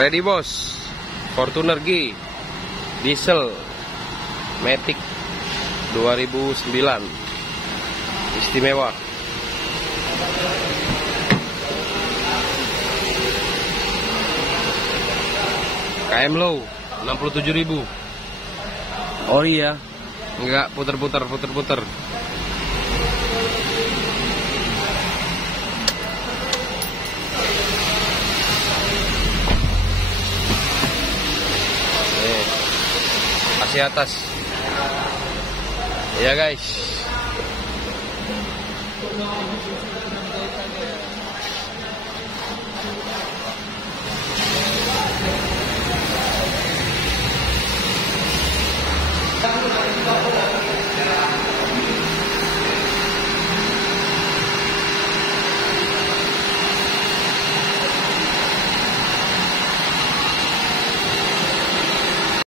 Ready bos, Fortuner G diesel Matic 2009 istimewa. KM low 67.000. Oh iya, Enggak, puter-puter. Kasih atas. Ya guys.